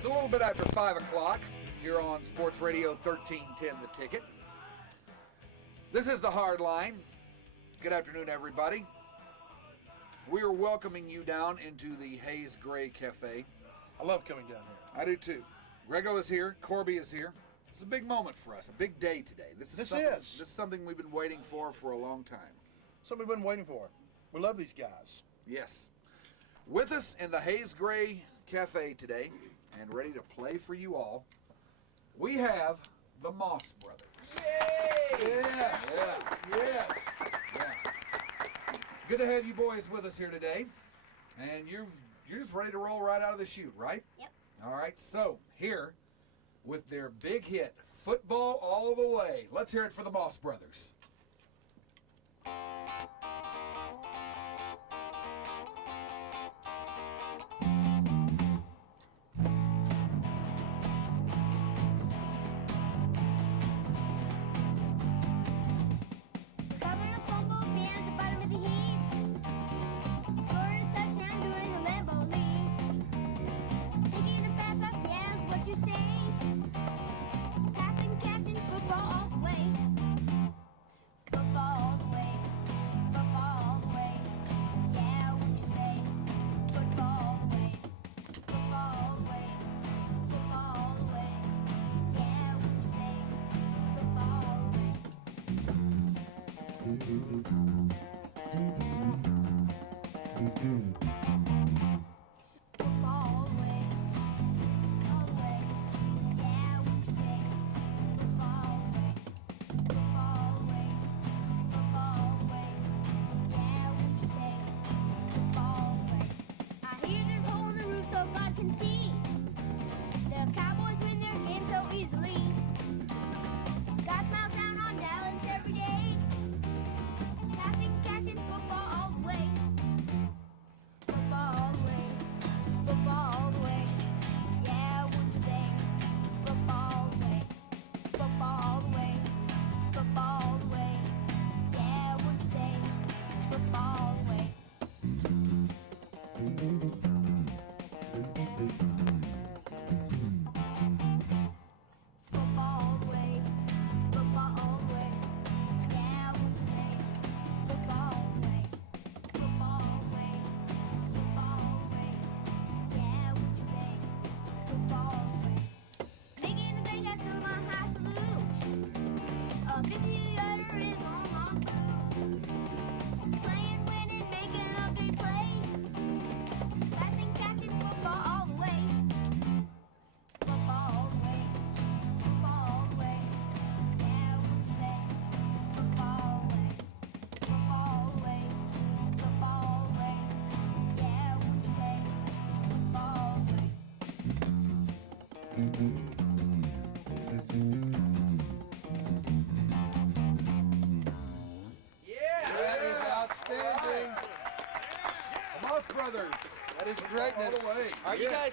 It's a little bit after 5 o'clock here on Sports Radio 1310 The Ticket. This is the Hardline. Good afternoon, everybody. We are welcoming you down into the Hayes Gray Cafe. I love coming down here. I do too. Grego is here. Corby is here. This is a big moment for us, a big day today. This is something we've been waiting for a long time. Something we've been waiting for. We love these guys. Yes. With us in the Hayes Gray Cafe today, and ready to play for you all, we have the Moss Brothers. Yay! Yeah. Good to have you boys with us here today. And you're just ready to roll right out of the chute, right? Yep. All right, so here with their big hit, Football All the Way. Let's hear it for the Moss Brothers.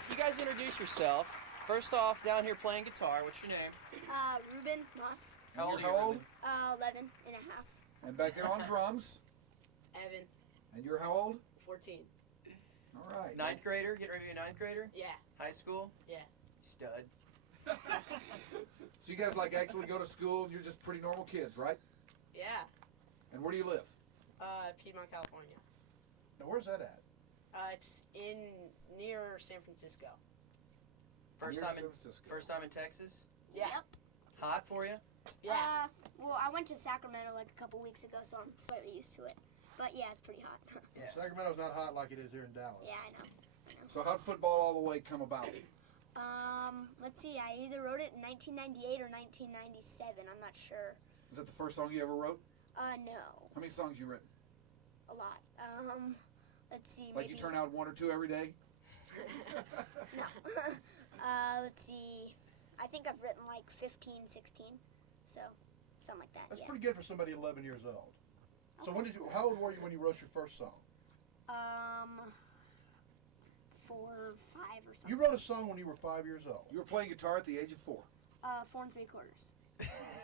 You guys introduce yourself. First off, down here playing guitar. What's your name? Ruben Moss. How old are you? 11 and a half. And back there on drums? Evan. And you're how old? 14. All right. Ninth grader? Getting ready to be a ninth grader? Yeah. High school? Yeah. Stud. So you guys actually go to school and you're just pretty normal kids, right? Yeah. And where do you live? Piedmont, California. Now, where's that at? It's near San Francisco. First time in Texas? Yeah. Yep. Hot for you? Yeah. Well, I went to Sacramento like a couple weeks ago, so I'm slightly used to it. But yeah, it's pretty hot. Yeah. Sacramento's not hot like it is here in Dallas. Yeah, I know. So how'd Football All the Way come about? Let's see. I either wrote it in 1998 or 1997. I'm not sure. Is that the first song you ever wrote? No. How many songs you written? A lot. Let's see. Like maybe... you turn out one or two every day? No. Let's see. I think I've written like 15, 16. So, something like that. That's pretty good for somebody 11 years old. So how old were you when you wrote your first song? 4 or 5 or something. You wrote a song when you were 5 years old. You were playing guitar at the age of 4. 4 3/4.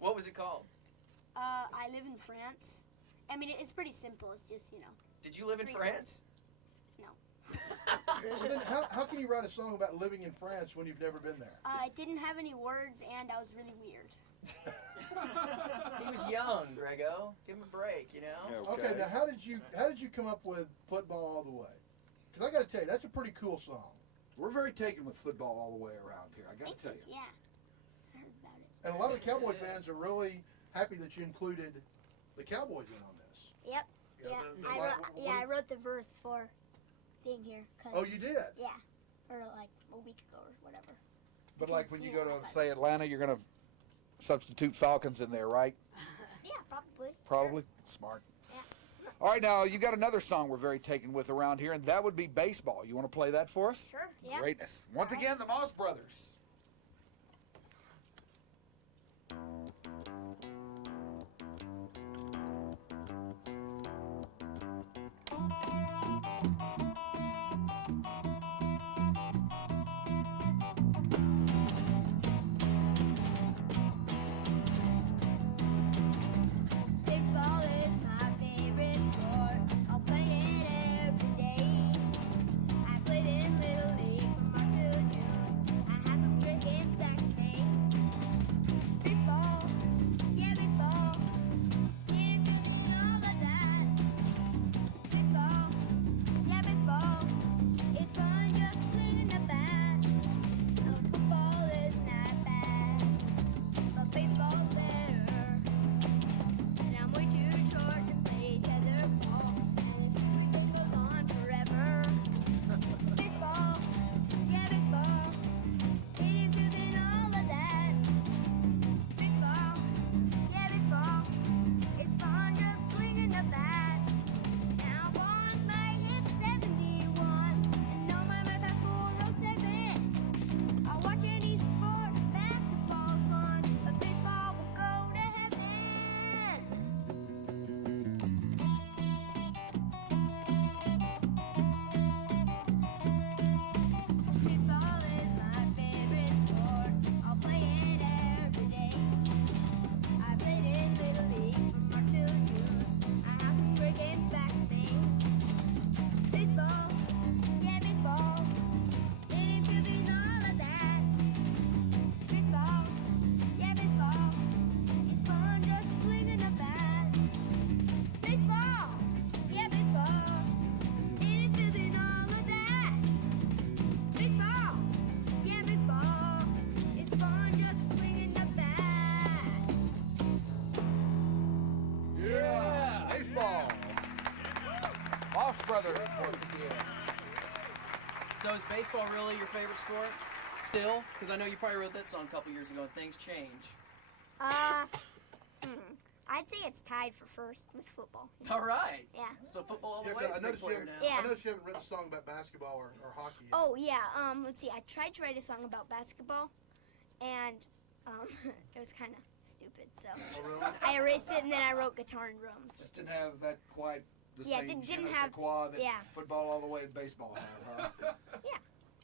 What was it called? I live in France. I mean, it's pretty simple. It's just, Did you live in France? No. And then how can you write a song about living in France when you've never been there? I didn't have any words, and I was really weird. He was young, Grego. Give him a break, you know? Okay, now how did you come up with Football All the Way? Because I got to tell you, that's a pretty cool song. We're very taken with football all the way around here. I got to tell you. Yeah. I heard about it. And a lot of the Cowboy fans are really happy that you included the Cowboys in on this. Yep. You know, Yeah. I wrote the verse for being here. 'Cause, Oh, you did? Yeah. Or like a week ago or whatever. But like when you go to, say, Atlanta, you're going to substitute Falcons in there, right? Yeah, probably. Probably. Smart. Yeah. All right, now you got another song we're very taken with around here, and that would be Baseball. You want to play that for us? Sure. Yeah. Greatness. Once again, the Moss Brothers. Baseball is my favorite sport. I'll play it every day. I played in Little League from March to June. I had some great games back in May. Baseball, yeah, baseball. Need it to be all of that. Baseball, yeah, baseball. It's fun just swinging the bat. No, football is not bad, but baseball's better. And I'm way too short to play tetherball, and this streak goes on forever. Baseball, yeah, baseball. It is doing all of that. Baseball, yeah, baseball. It's fun just swinging the bat. Now Bonds might hit 71, and no my fastball no 7. I'll watch any sport, basketball's fun, but baseball will go to heaven. Baseball is my favorite sport. I'll play it every day. I played in Little League from March to June. I have some great games back in May. Baseball, yeah, baseball. It is doing all of that. Baseball, yeah, baseball. It's fun just swinging the bat. Baseball, yeah, baseball. It is doing all of that. Baseball, yeah, baseball. It's fun just swinging the bat. Yeah. Baseball. Moss Brothers once again. So is baseball really your favorite sport? Still? Because I know you probably wrote that song a couple years ago and things change. I'd say it's tied for first with football. All right. Yeah. So football all the Yeah, way is I a big noticed, player now. Yeah. I noticed you haven't written a song about basketball or hockey yet. Oh yeah. Let's see. I tried to write a song about basketball, and it was kind of stupid. So Oh, really? I erased it, and then I wrote guitar and drums. Just didn't have that quite the Yeah, same didn't je ne sais have- quoi that yeah. football all the way and baseball had, huh?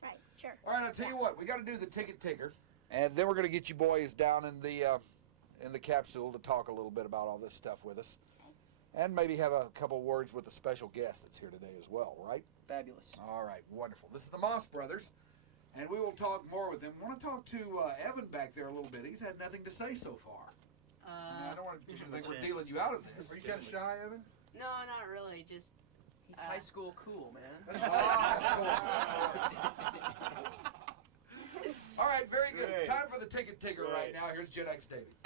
Right. Sure. All right, I'll tell you what. We got to do the ticket ticker, and then we're going to get you boys down in the capsule to talk a little bit about all this stuff with us, and maybe have a couple words with the special guest that's here today as well, right? Fabulous. All right, wonderful. This is the Moss Brothers, and we will talk more with them. I want to talk to Evan back there a little bit. He's had nothing to say so far. I mean, I don't want to think we're dealing you out of this. Are you kind of shy, Evan? No, not really. Just He's high school cool, man. All right, very good. It's Great. time for the ticket ticker right Great. now. Here's Gen X Davey.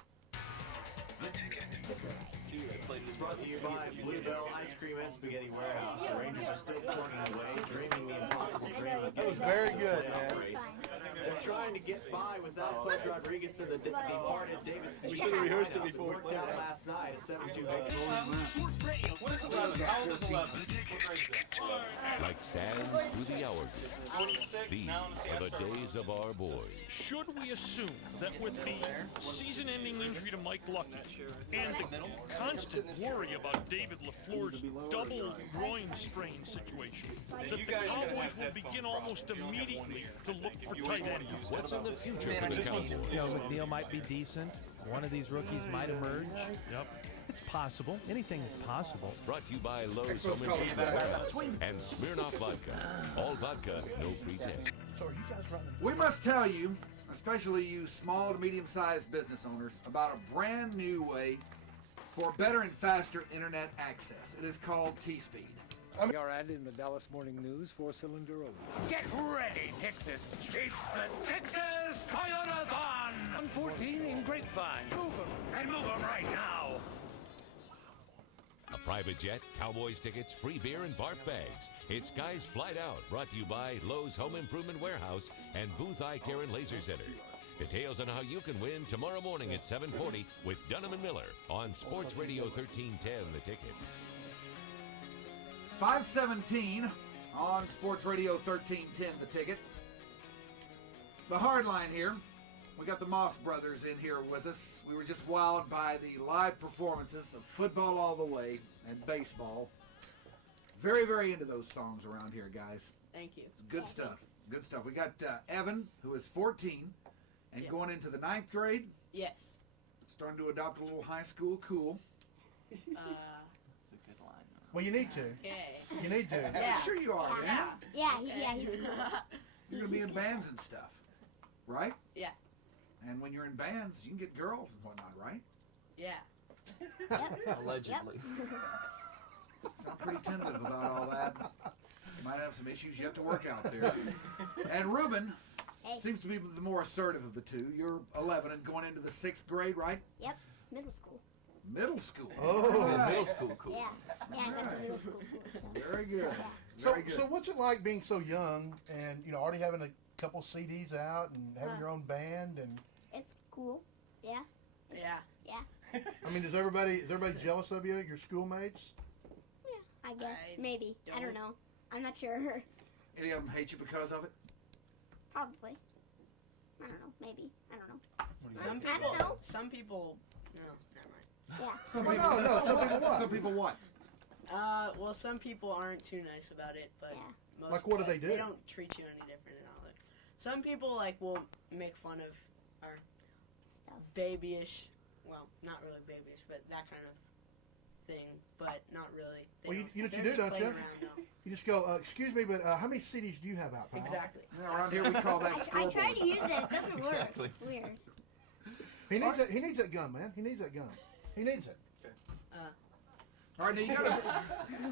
It's brought to you by Bluebell Ice Cream and Spaghetti Warehouse. The Rangers are still plugging away, dreaming the impossible dream of That was getting very back to the good, playoff man. race. They're trying to get by without Pudge Rodriguez and the departed Davidson. We should have rehearsed it before we worked out last night. A 7-2 victory. Like sands through the hourglass. These are the days of our boys. Should we assume that with the season-ending injury to Mike Lucky and the constant worry about David LaFleur's double groin strain situation, that the Cowboys will begin almost immediately to look for tight ends? What's in the future for the Cowboys? McNeil might be decent. One of these rookies might emerge. Yep. It's possible. Anything is possible. Brought to you by Lowe's Home Improvement and Smirnoff Vodka. All vodka, no pre-taste. So are you guys running? We must tell you, especially you small to medium-sized business owners, about a brand new way for better and faster internet access. It is called T-Speed. Your ad in the Dallas Morning News, 4-cylinder over. Get ready, Texas. It's the Texas Toyota-thon. 114 in Grapevine. Move 'em, and move 'em right now. A private jet, Cowboys tickets, free beer, and barf bags. It's Guys Flight Out, brought to you by Lowe's Home Improvement Warehouse and Booth Eye Care and Laser Center. Details on how you can win tomorrow morning at 7:40 with Dunham and Miller on Sports Radio 1310, The Ticket. 5:17 on Sports Radio 1310, The Ticket. The Hardline here. We got the Moss Brothers in here with us. We were just wowed by the live performances of Football All the Way and baseball. Very, very into those songs around here, guys. Thank you. It's good stuff. Good stuff. We got Evan, who is 14 and going into the 9th grade. Yes. Starting to adopt a little high school cool. It's a good line. Well, you need to. Okay. You need to. Yeah. Sure you are, man. Yeah. He's cool. You're going to be in bands and stuff, right? Yeah. And when you're in bands, you can get girls and whatnot, right? Yeah. Allegedly. Sound pretty tentative about all that. You might have some issues yet to work out there. And Ruben seems to be the more assertive of the two. You're 11 and going into the 6th grade, right? Yep, it's middle school. Middle school. Oh, Right. Middle school cool. Yeah, I got the middle school cool stuff. Very good. So, Very good. so what's it like being so young and already having a couple CDs out and having your own band and? It's cool. Yeah. Yeah. Yeah. I mean, is everybody jealous of you, your schoolmates? Yeah, I guess. I Maybe. I don't know. I'm not sure. Any of them hate you because of it? Probably. I don't know. Maybe. I don't know. Some I people. don't know. Some people. No, never mind. Yeah. Some Well, people, no, some people what? Some people what? Well, some people aren't too nice about it, but Yeah. most Like, what do they do? They don't treat you any different and all that. Some people will make fun of our Stuff. babyish. Well, not really babyish, but that kind of thing. But not really. They Well, you don't- know what they're you do, just don't playing you? around, no. You just go, excuse me, but how many CDs do you have out, pal? Exactly. Yeah, around here we call that I scoreboard. try to use it. It doesn't work. Exactly. It's weird. He needs that gun, man. He needs that gun. He needs it. All right, now you got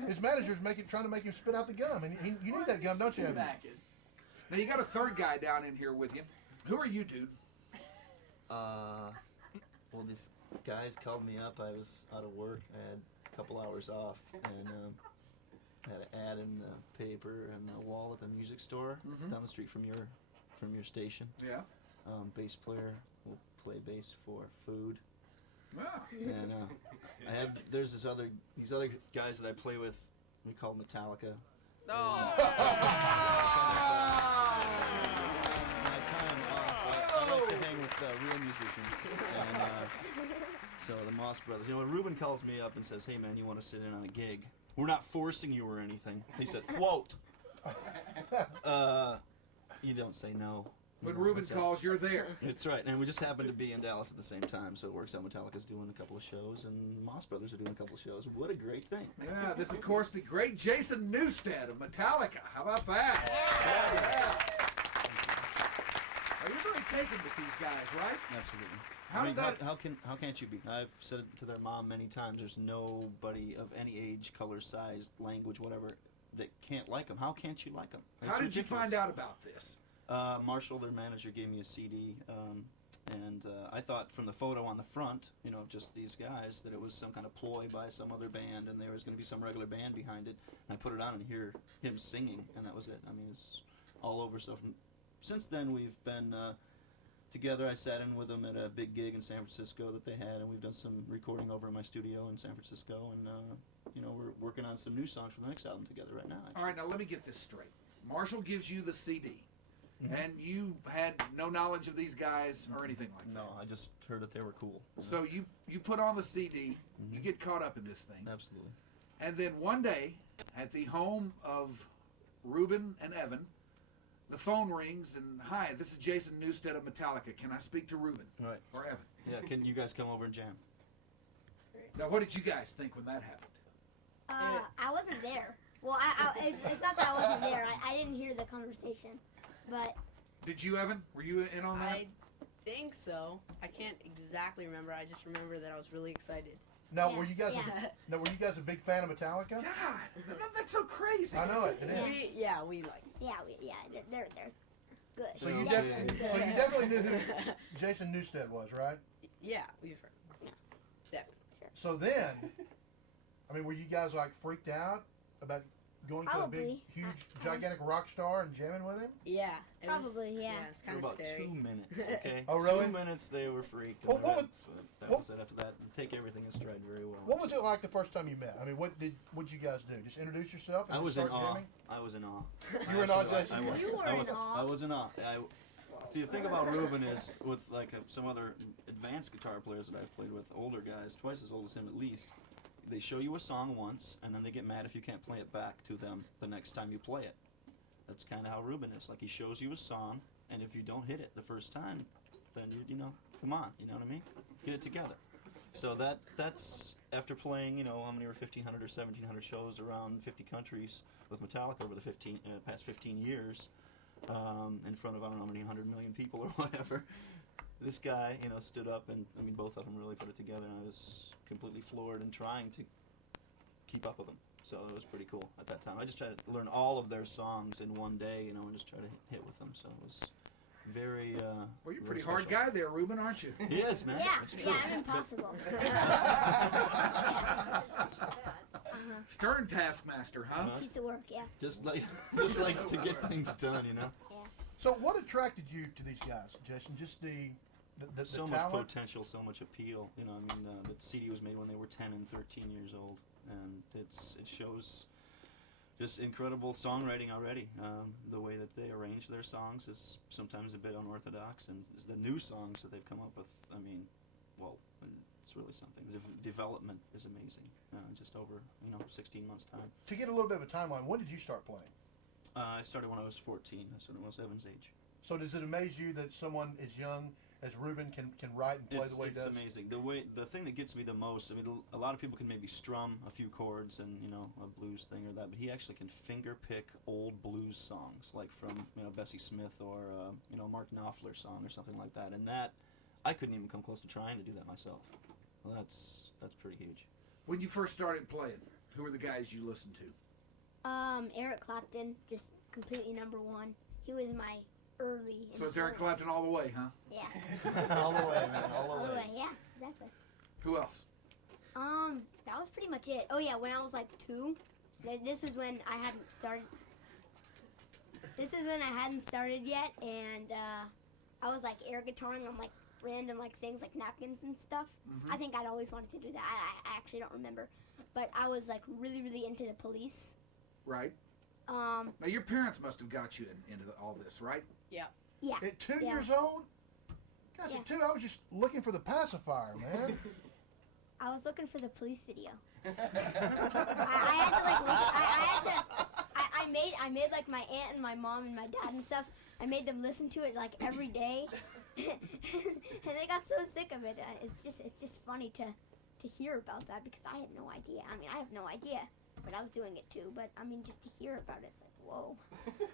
His manager's trying to make him spit out the gum, and you need that gum, don't you? Evan? now you got a third guy down in here with you. Who are you, dude? Well, these guys called me up. I was out of work. I had a couple hours off, and had an ad in the paper and a wall at the music store down the street from your station. Yeah. Bass player will play bass for food. Ah. And there's these other guys that I play with. We call Metallica. No. My time off, I like to hang with real musicians. And so the Moss Brothers. When Ruben calls me up and says, "Hey man, you want to sit in on a gig? We're not forcing you or anything." He said, "Quote, you don't say no." When Ruben calls, you're there. That's right, and we just happened to be in Dallas at the same time, so it works out. Metallica's doing a couple of shows, and Moss Brothers are doing a couple of shows. What a great thing! Yeah, this, of course, the great Jason Newsted of Metallica. How about that? Are you very taken with these guys, right? Absolutely. How did that? How can't you be? I've said it to their mom many times. There's nobody of any age, color, size, language, whatever, that can't like them. How can't you like them? How did you find out about this? Marshall, their manager, gave me a CD, and I thought from the photo on the front, just these guys, that it was some kind of ploy by some other band, and there was going to be some regular band behind it. And I put it on and hear him singing, and that was it. I mean, it's all over. So since then, we've been together. I sat in with them at a big gig in San Francisco that they had, and we've done some recording over in my studio in San Francisco, and we're working on some new songs for the next album together right now. Actually. All right, now let me get this straight. Marshall gives you the CD. And you had no knowledge of these guys or anything like that? No, I just heard that they were cool. So you put on the CD, you get caught up in this thing. Absolutely. And then one day, at the home of Ruben and Evan, the phone rings and, "Hi, this is Jason Newsted of Metallica. Can I speak to Ruben?" Right. Or Evan? Yeah, can you guys come over and jam? Now, what did you guys think when that happened? I wasn't there. Well, it's not that I wasn't there. I didn't hear the conversation, but. Did you, Evan? Were you in on that? I think so. I can't exactly remember. I just remember that I was really excited. Now, Yeah, were you guys a big fan of Metallica? God, that's so crazy. I know it. It is. We like. They're good. So you definitely knew who Jason Newsted was, right? Yeah, we've heard. Yeah, definitely. So then, I mean, were you guys like freaked out about going to a big, Probably. huge, gigantic rock star and jamming with him? Yeah. Probably, yeah. It's For kind of about scary. 2 minutes, okay? Oh, really? 2 minutes they were freaked. Well, And what that was it. After that, take everything in stride very well. What was it like the first time you met? I mean, what did you guys do? Just introduce yourself and I was just in start awe. jamming? I was in awe. You were in awe, Jason? You were in awe. I was in awe. See, the thing about Ruben is, with like some other advanced guitar players that I've played with, older guys, twice as old as him at least, they show you a song once, and then they get mad if you can't play it back to them the next time you play it. That's kind of how Ruben is. Like, he shows you a song, and if you don't hit it the first time, then you know, come on, you know what I mean? Get it together. So that's after playing, you know, how many were 1,500 or 1,700 shows around 50 countries with Metallica over the past 15 years, in front of I don't know how many 100 million people or whatever. This guy, you know, stood up, and I mean, both of them really put it together, and I was completely floored and trying to keep up with them. So it was pretty cool at that time. I just tried to learn all of their songs in one day, you know, and just try to hit with them. So it was very. Well, you're a very pretty hard special. guy there, Ruben, aren't you? He is, man. Yeah, It's true. I'm impossible. Stern taskmaster, huh? Piece of work, yeah. Just likes to get things done, you know. Yeah. So what attracted you to these guys, Jason? Just the So much talent? potential, so much appeal. You know, I mean, the CD was made when they were 10 and 13 years old, and it shows just incredible songwriting already. The way that they arrange their songs is sometimes a bit unorthodox, and the new songs that they've come up with, I mean, well, it's really something. The development is amazing. Just over 16 months' time. To get a little bit of a timeline, when did you start playing? I started when I was 14. That's when I was Evan's age. So does it amaze you that someone as young as Ruben can write and play the way he does? It's amazing. The thing that gets me the most, I mean, a lot of people can maybe strum a few chords and, you know, a blues thing or that, but he actually can finger pick old blues songs, like from, you know, Bessie Smith or, you know, Mark Knopfler song or something like that. And that, I couldn't even come close to trying to do that myself. Well, that's pretty huge. When you first started playing, who were the guys you listened to? Eric Clapton, just completely number one. He was my early So it's Eric influence. Clapton all the way, huh? Yeah. All the way, man, all the way. Yeah, exactly. Who else? That was pretty much it. Oh yeah, when I was like 2, this was when I hadn't started. This is when I hadn't started yet, and I was like air guitaring on like random like things like napkins and stuff. I think I'd always wanted to do that. I actually don't remember, but I was like really into the Police. Right. Now your parents must have got you into all this, right? Yeah. Yeah. At 2 Yeah. years old? Gosh, Yeah. at 2, I was just looking for the pacifier, man. I was looking for the Police video. I had to like listen, I made like my aunt and my mom and my dad and stuff. I made them listen to it like every day, and they got so sick of it. It's just funny to hear about that because I had no idea. I mean, I have no idea, but I was doing it too. But I mean, just to hear about it, it's like whoa.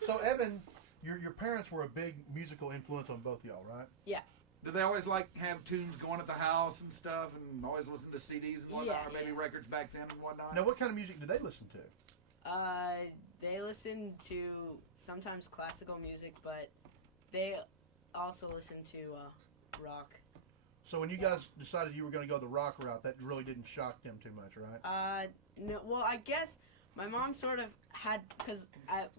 So Evan, your parents were a big musical influence on both y'all, right? Yeah. Did they always like have tunes going at the house and stuff, and always listen to CDs and whatnot, Yeah, or maybe records back then and whatnot? Now, what kind of music did they listen to? They listen to sometimes classical music, but they also listen to rock. So when you guys decided you were going to go the rock route, that really didn't shock them too much, right? No. Well, I guess my mom sort of had, because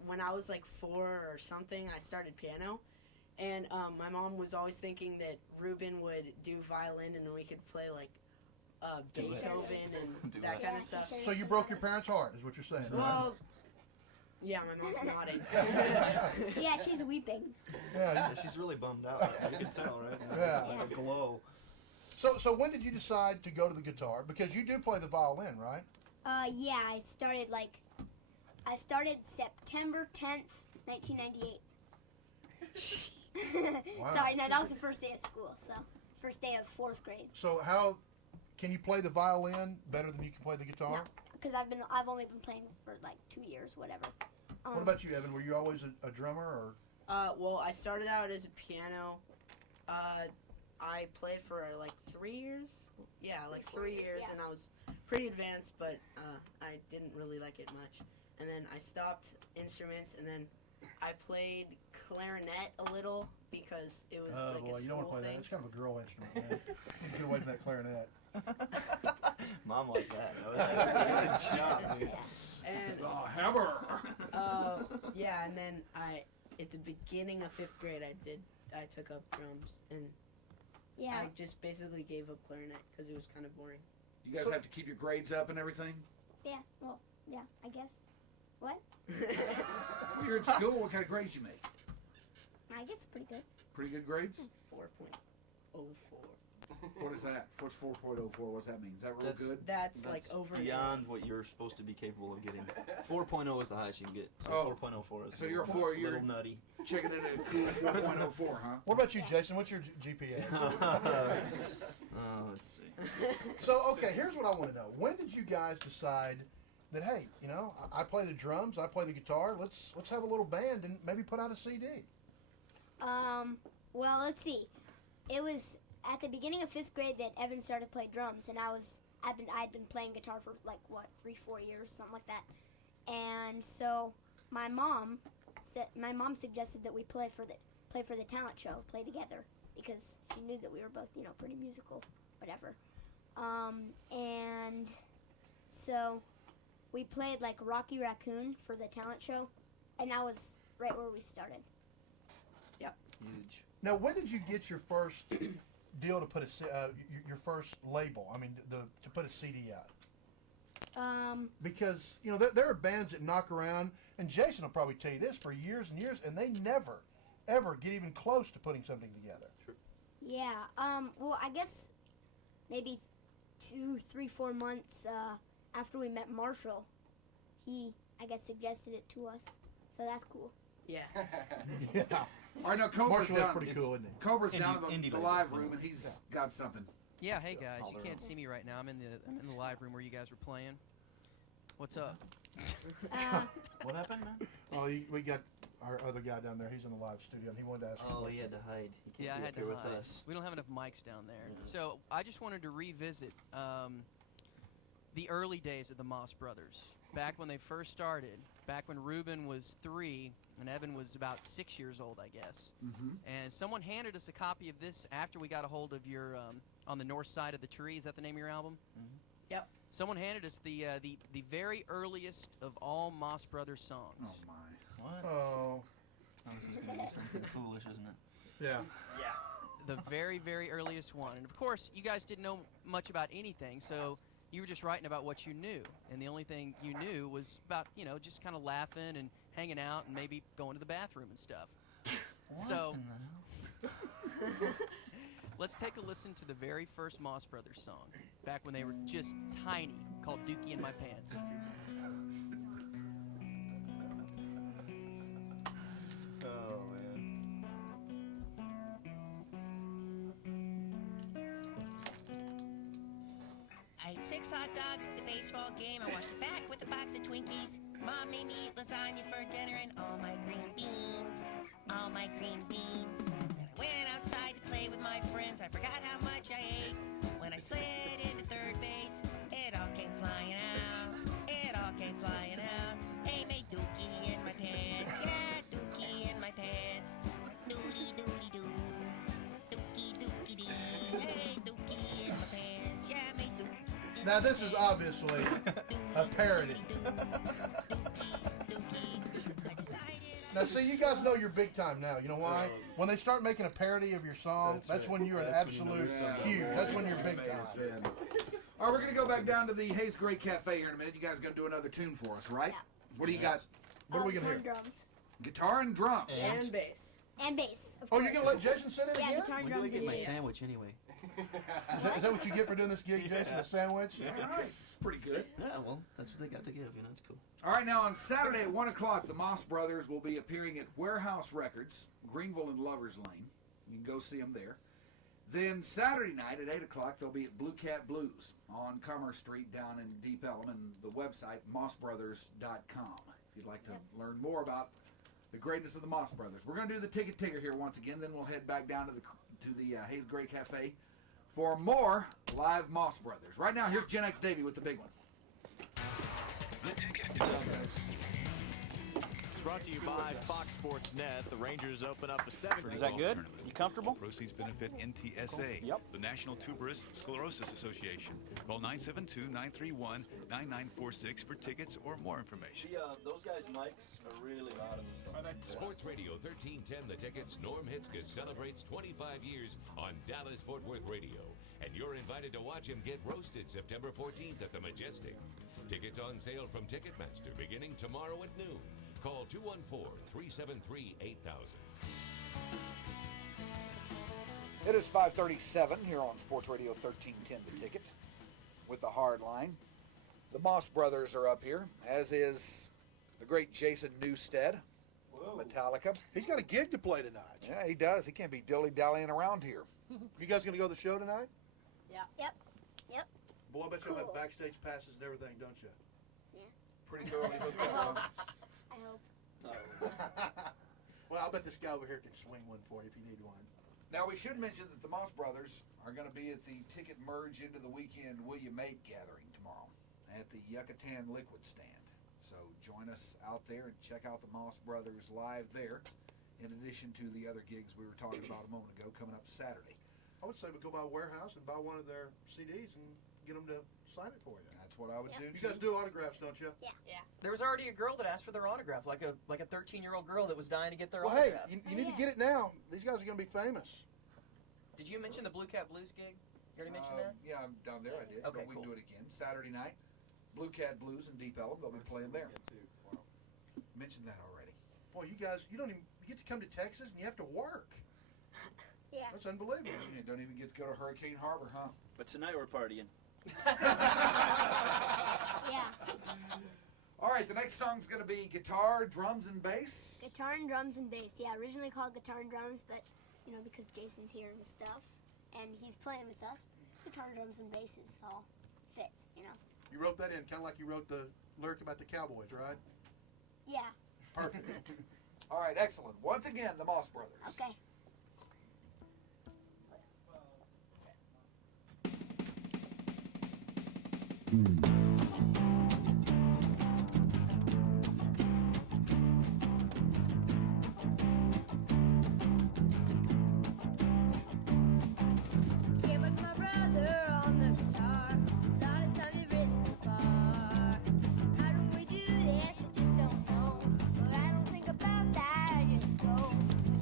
when I was like 4 or something, I started piano. And my mom was always thinking that Ruben would do violin and we could play like Beethoven and that kind of stuff. So you broke your parents' heart, is what you're saying, right? Well, yeah, my mom's nodding. Yeah, she's weeping. Yeah. She's really bummed out. You can tell, right? Yeah. Like a glow. So when did you decide to go to the guitar? Because you do play the violin, right? Yeah, I started September 10th, 1998. Wow. Sorry, no, that was the first day of school, so first day of 4th grade. So how can you play the violin better than you can play the guitar? No, because I've only been playing for like 2 years, whatever. What about you, Evan? Were you always a drummer, or? Well, I started out as a piano. I played for like 3 years. Yeah, like 3 years, yeah. and I was pretty advanced, but I didn't really like it much. And then I stopped instruments, and then I played clarinet a little because it was like boy, a you don't want to school play that. thing. It's kind of a girl instrument, man. You get away from that clarinet. Mom like that. Good job, dude. And Hammer. yeah, and then at the beginning of 5th grade, I took up drums, and Yeah. I just basically gave up clarinet because it was kind of boring. You guys have to keep your grades up and everything? Yeah. Well, yeah, I guess. What? When you're in school, what kind of grades you make? I guess pretty good. Pretty good grades? 4.04. What is that? What's 4.04? What's that mean? Is that real good? That's like over beyond what you're supposed to be capable of getting. 4.0 is the highest you can get. So Oh. 4.04 is So you're a little nutty. Checking in at a cool 4.04, huh? What about you, Jason? What's your GPA? Let's see. So, okay, here's what I want to know. When did you guys decide that, hey, you know, I play the drums, I play the guitar, let's have a little band and maybe put out a CD? Well, let's see. It was at the beginning of 5th grade that Evan started playing drums, and I'd been playing guitar for like 3-4 years, something like that. And so my mom suggested that we play for the talent show, play together, because she knew that we were both, you know, pretty musical, whatever. And so we played like Rocky Raccoon for the talent show, and that was right where we started. Yep. Huge. Now, when did you get your first deal to put your first label? I mean, to put a CD out. Because you know there are bands that knock around, and Jason will probably tell you this, for years and years, and they never, ever get even close to putting something together. Sure. Yeah. Well, I guess maybe 2, 3, 4 months after we met Marshall, he, I guess, suggested it to us. So that's cool. Yeah. Yeah. All right, now Cobra's Marshall is down. pretty cool, isn't he? Cobra's Indie- down in indie the label, live you room, know. and he's got something. Yeah, hey guys, you Holler can't at see me right now. I'm in the live room where you guys were playing. What's up? What happened, man? Oh, we got our other guy down there. He's in the live studio, and he wanted to ask. Oh, he had to hide. He Yeah, can't I be had up to here hide. with us. We don't have enough mics down there. Yeah. So I just wanted to revisit the early days of the Moss Brothers. Back when they first started, back when Ruben was 3 and Evan was about 6 years old, I guess. Mm-hmm. And someone handed us a copy of this after we got a hold of your On the North Side of the Tree. Is that the name of your album? Mm-hmm. Yep. Someone handed us the very earliest of all Moss Brothers songs. Oh, my. What? Oh. Oh, this is going to be something foolish, isn't it? Yeah. The very, very earliest one. And of course, you guys didn't know much about anything, so you were just writing about what you knew. And the only thing you knew was about, you know, just kind of laughing and hanging out and maybe going to the bathroom and stuff. So let's take a listen to the very first Moss Brothers song, back when they were just tiny, called Dookie in My Pants. Oh, man. I ate 6 hot dogs at the baseball game. I washed it back with a box of Twinkies. Mom made me eat lasagna for dinner and all my green beans. All my green beans. Then I went outside to play with my friends. I forgot how much I ate. When I slid into third base, it all came flying out. It all came flying out. Hey, made dookie in my pants. Yeah, dookie in my pants. Doody doody doo. Dookie dookie dee. Hey, dookie in my pants. Yeah, made dookie. Now this is obviously a parody. Now see, you guys know you're big time now. You know why? When they start making a parody of your song, that's when you're an absolute huge. That's when you're big time. All right, we're going to go back down to the Hayes Great Cafe here in a minute. You guys going to do another tune for us, right? Yeah. What do you got? What are we going to guitar hear? and drums. Guitar and drums. And bass. And bass. Of Oh, course. you're going to let Jason sit in Yeah, again? guitar and When do I drums get and my bass. sandwich anyway? Is that what you get for doing this gig, Jason? A sandwich? All right, it's pretty good. Yeah, well, that's what they got to give, you know, it's cool. All right, now on Saturday at 1 o'clock, the Moss Brothers will be appearing at Warehouse Records, Greenville and Lovers Lane. You can go see them there. Then Saturday night at 8 o'clock, they'll be at Blue Cat Blues on Commerce Street down in Deep Ellum, and the website, mossbrothers.com, if you'd like to learn more about the greatness of the Moss Brothers. We're going to do the ticket ticker here once again, then we'll head back down to the Hayes Gray Cafe for more live Moss Brothers. Right now, here's Gen X Davey with the big one. It's brought to you by Fox Sports Net. The Rangers open up a 7. Is that good? You comfortable? Proceeds benefit NTSA, the National Tuberous Sclerosis Association. Call 972-931-9946 for tickets or more information. Those guys' mics are really loud in this phone. Sports Radio 1310 The Ticket's Norm Hitzke celebrates 25 years on Dallas Fort Worth Radio. And you're invited to watch him get roasted September 14th at the Majestic. Tickets on sale from Ticketmaster beginning tomorrow at noon. Call 214-373-8000. It is 5:37 here on Sports Radio 1310 The Ticket with the Hardline. The Moss Brothers are up here, as is the great Jason Newsted, Metallica. He's got a gig to play tonight. Yeah, he does. He can't be dilly-dallying around here. You guys going to go to the show tonight? Yeah. Yep. Boy, I bet you'll have backstage passes and everything, don't you? Yeah. Pretty thoroughly hooked I up. hope. Well, I'll bet this guy over here can swing one for you if you need one. Now, we should mention that the Moss Brothers are going to be at the Ticket Merge into the Weekend Will You Mate gathering tomorrow at the Yucatan Liquid Stand. So join us out there and check out the Moss Brothers live there, in addition to the other gigs we were talking about a moment ago coming up Saturday. I would say we go by a warehouse and buy one of their CDs and get them to sign it for you. That's what I would do. You guys do autographs, don't you? Yeah. There was already a girl that asked for their autograph, like a 13-year-old girl that was dying to get their Well, hey, autograph. you need to get it now. These guys are going to be famous. Did you mention the Blue Cat Blues gig? You already mentioned that? Yeah, I'm down there. I did. Okay, but we cool. can do it again. Saturday night, Blue Cat Blues in Deep Ellum. They'll be playing there. Mentioned that already. Boy, you guys, you get to come to Texas and you have to work. Yeah. That's unbelievable. You don't even get to go to Hurricane Harbor, huh? But tonight we're partying. Yeah. All right, the next song's going to be guitar, drums, and bass. Guitar and drums and bass. Yeah, originally called guitar and drums, but because Jason's here and stuff, and he's playing with us, guitar, drums, and bass is all fits. You wrote that in, kind of like you wrote the lyric about the Cowboys, right? Yeah. Perfect. All right, excellent. Once again, the Moss Brothers. Okay. Came with my brother on the guitar. Lot of time you've written so far. How do we do this? I just don't know. But I don't think about that. I just go.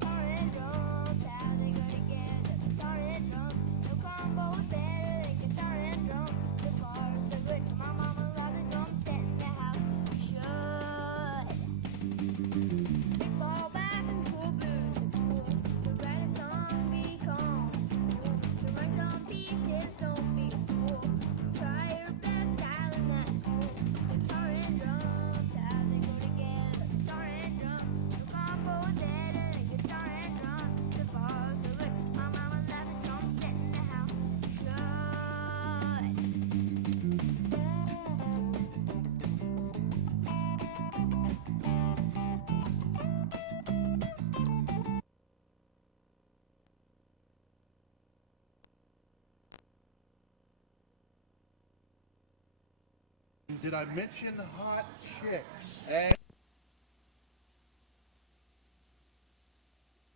Guitar and drums, how they go together. Guitar and drums, no combo is better than guitar and drums. The bar is so good. My mama loves the drum set in the house. Should. Baseball bat and school blues are cool. To write a song becomes cool. To write on pieces, don't be a fool. Try your best, style in that school. Guitar and drums, how they go together. Guitar and drums, no combo is better than guitar and drums. The bar is so good. My mama loves the drum set in the house. Should. Did I mention hot chicks? And